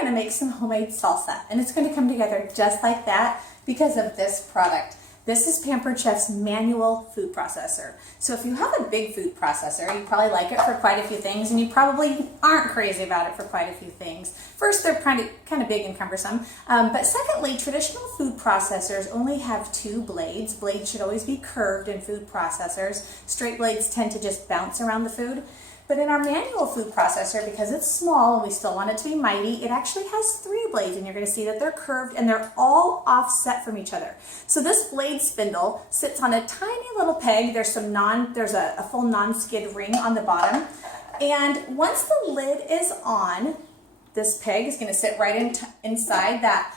we're gonna make some homemade salsa, and it's gonna come together just like that because of this product. This is Pampered Chef's manual food processor. So if you have a big food processor, you probably like it for quite a few things, and you probably aren't crazy about it for quite a few things. First, they're kind of big and cumbersome. But secondly, traditional food processors only have two blades. Blades should always be curved in food processors. Straight blades tend to just bounce around the food. But in our manual food processor, because it's small and we still want it to be mighty, it actually has three blades, and you're going to see that they're curved and they're all offset from each other. So this blade spindle sits on a tiny little peg. There's a full non-skid ring on the bottom. And once the lid is on, this peg is going to sit right inside that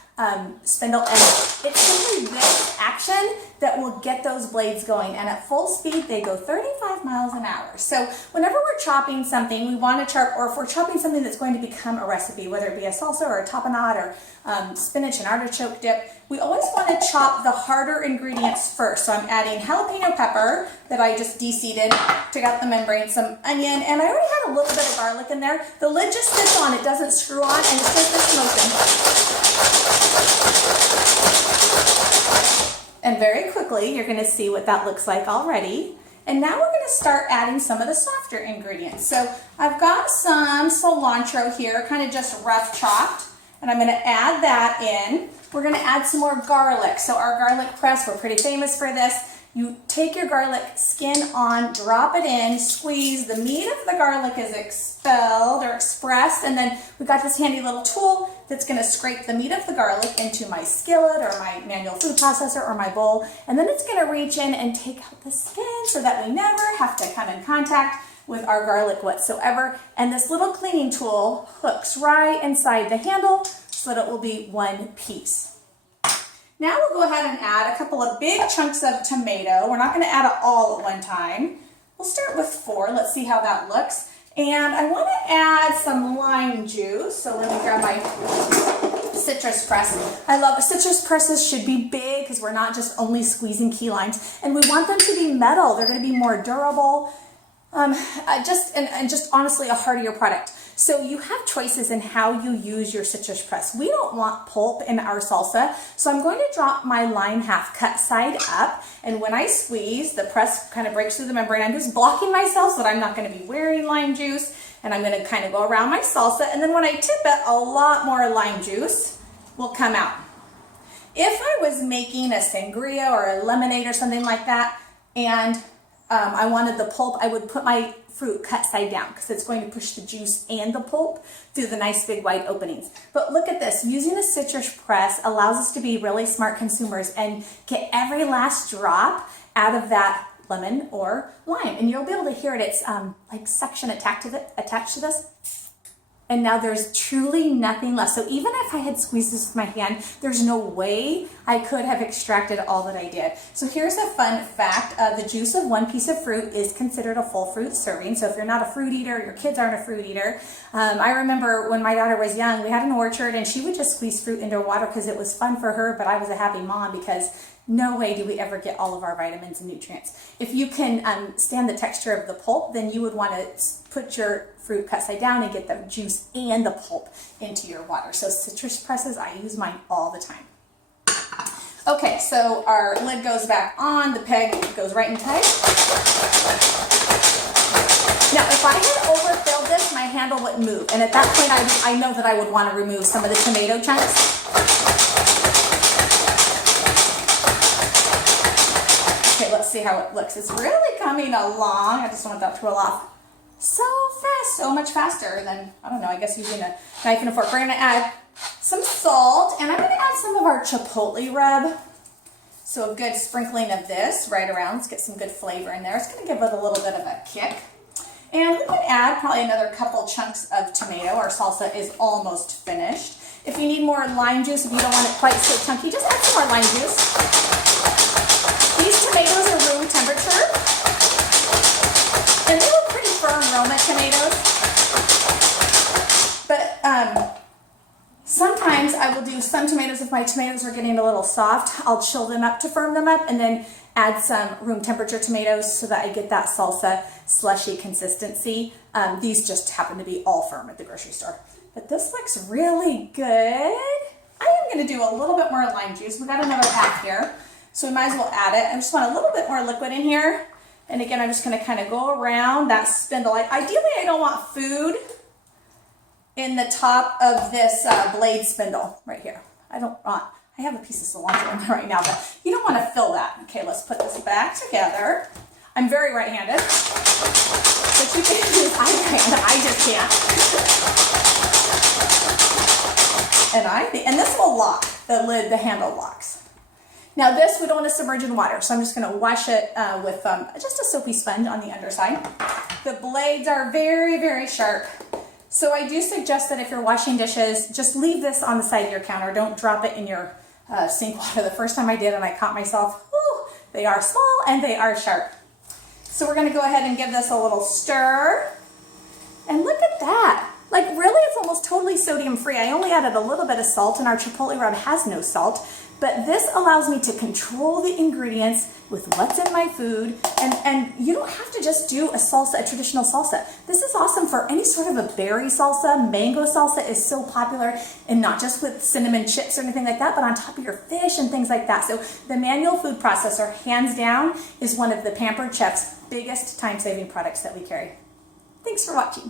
spindle, and it's simply this action that will get those blades going, and at full speed they go 35 miles an hour. So whenever we're chopping something, we want to chop, or if we're chopping something that's going to become a recipe, whether it be a salsa or a tapenade or spinach and artichoke dip, we always want to chop the harder ingredients first. So I'm adding jalapeno pepper that I just de-seeded, took out the membrane, some onion, and I already had a little bit of garlic in there. The lid just sits on, it doesn't screw on, and it's just smoking. And very quickly, you're going to see what that looks like already. And now we're going to start adding some of the softer ingredients. So I've got some cilantro here, kind of just rough chopped, and I'm going to add that in. We're going to add some more garlic. So our garlic press, we're pretty famous for this. You take your garlic skin on, drop it in, squeeze. The meat of the garlic is expelled or expressed, and then we've got this handy little tool that's going to scrape the meat of the garlic into my skillet or my manual food processor or my bowl, and then it's going to reach in and take out the skin so that we never have to come in contact with our garlic whatsoever. And this little cleaning tool hooks right inside the handle so that it will be one piece. Now we'll go ahead and add a couple of big chunks of tomato. We're not going to add it all at one time. We'll start with 4. Let's see how that looks. And I want to add some lime juice. So let me grab my citrus press. I love citrus presses should be big because we're not just only squeezing key limes. And we want them to be metal. They're going to be more durable. Just honestly a heartier product. So you have choices in how you use your citrus press. We don't want pulp in our salsa, so I'm going to drop my lime half cut side up, and when I squeeze, the press kind of breaks through the membrane. I'm just blocking myself so that I'm not going to be wearing lime juice, and I'm going to kind of go around my salsa, and then when I tip it, a lot more lime juice will come out. If I was making a sangria or a lemonade or something like that, and I wanted the pulp, I would put my fruit cut side down because it's going to push the juice and the pulp through the nice big wide openings. But look at this, using a citrus press allows us to be really smart consumers and get every last drop out of that lemon or lime. And you'll be able to hear it, it's like suction attached to this. And now there's truly nothing left. So even if I had squeezed this with my hand, there's no way I could have extracted all that I did. So here's a fun fact. The juice of one piece of fruit is considered a full fruit serving. So if you're not a fruit eater, your kids aren't a fruit eater. I remember when my daughter was young, we had an orchard and she would just squeeze fruit into water because it was fun for her, but I was a happy mom because no way do we ever get all of our vitamins and nutrients. If you can stand the texture of the pulp, then you would want to put your fruit cut side down and get the juice and the pulp into your water. So citrus presses, I use mine all the time. Okay, so our lid goes back on, the peg goes right in tight. Now, if I had overfilled this, my handle wouldn't move. And at that point, I know that I would want to remove some of the tomato chunks. Let's see how it looks. It's really coming along. I just want that to roll off so fast, so much faster than, I don't know, I guess using a knife and a fork. We're going to add some salt, and I'm going to add some of our chipotle rub. So a good sprinkling of this right around. Let's get some good flavor in there. It's going to give it a little bit of a kick. And we can add probably another couple chunks of tomato. Our salsa is almost finished. If you need more lime juice, if you don't want it quite so chunky, just add some more lime juice. These tomatoes are room temperature, and they were pretty firm Roma tomatoes, but sometimes I will do some tomatoes. If my tomatoes are getting a little soft, I'll chill them up to firm them up and then add some room temperature tomatoes so that I get that salsa slushy consistency. These just happen to be all firm at the grocery store. But this looks really good. I am gonna do a little bit more lime juice. We got another half here, so we might as well add it. I just want a little bit more liquid in here. And again, I'm just gonna kind of go around that spindle. Ideally, I don't want food in the top of this blade spindle right here. I have a piece of cilantro in there right now, but you don't want to fill that. Okay, let's put this back together. I'm very right-handed, but you can use either hand. I just can't. And this will lock, the lid, the handle locks. Now this, we don't want to submerge in water, so I'm just going to wash it with just a soapy sponge on the underside. The blades are very, very sharp. So I do suggest that if you're washing dishes, just leave this on the side of your counter. Don't drop it in your sink water. The first time I did, and I caught myself, whew, they are small and they are sharp. So we're going to go ahead and give this a little stir. And look at that. Like really, it's almost totally sodium free. I only added a little bit of salt, and our chipotle rub has no salt. But this allows me to control the ingredients with what's in my food. And you don't have to just do a salsa, a traditional salsa. This is awesome for any sort of a berry salsa. Mango salsa is so popular, and not just with cinnamon chips or anything like that, but on top of your fish and things like that. So the manual food processor, hands down, is one of the Pampered Chef's biggest time-saving products that we carry. Thanks for watching.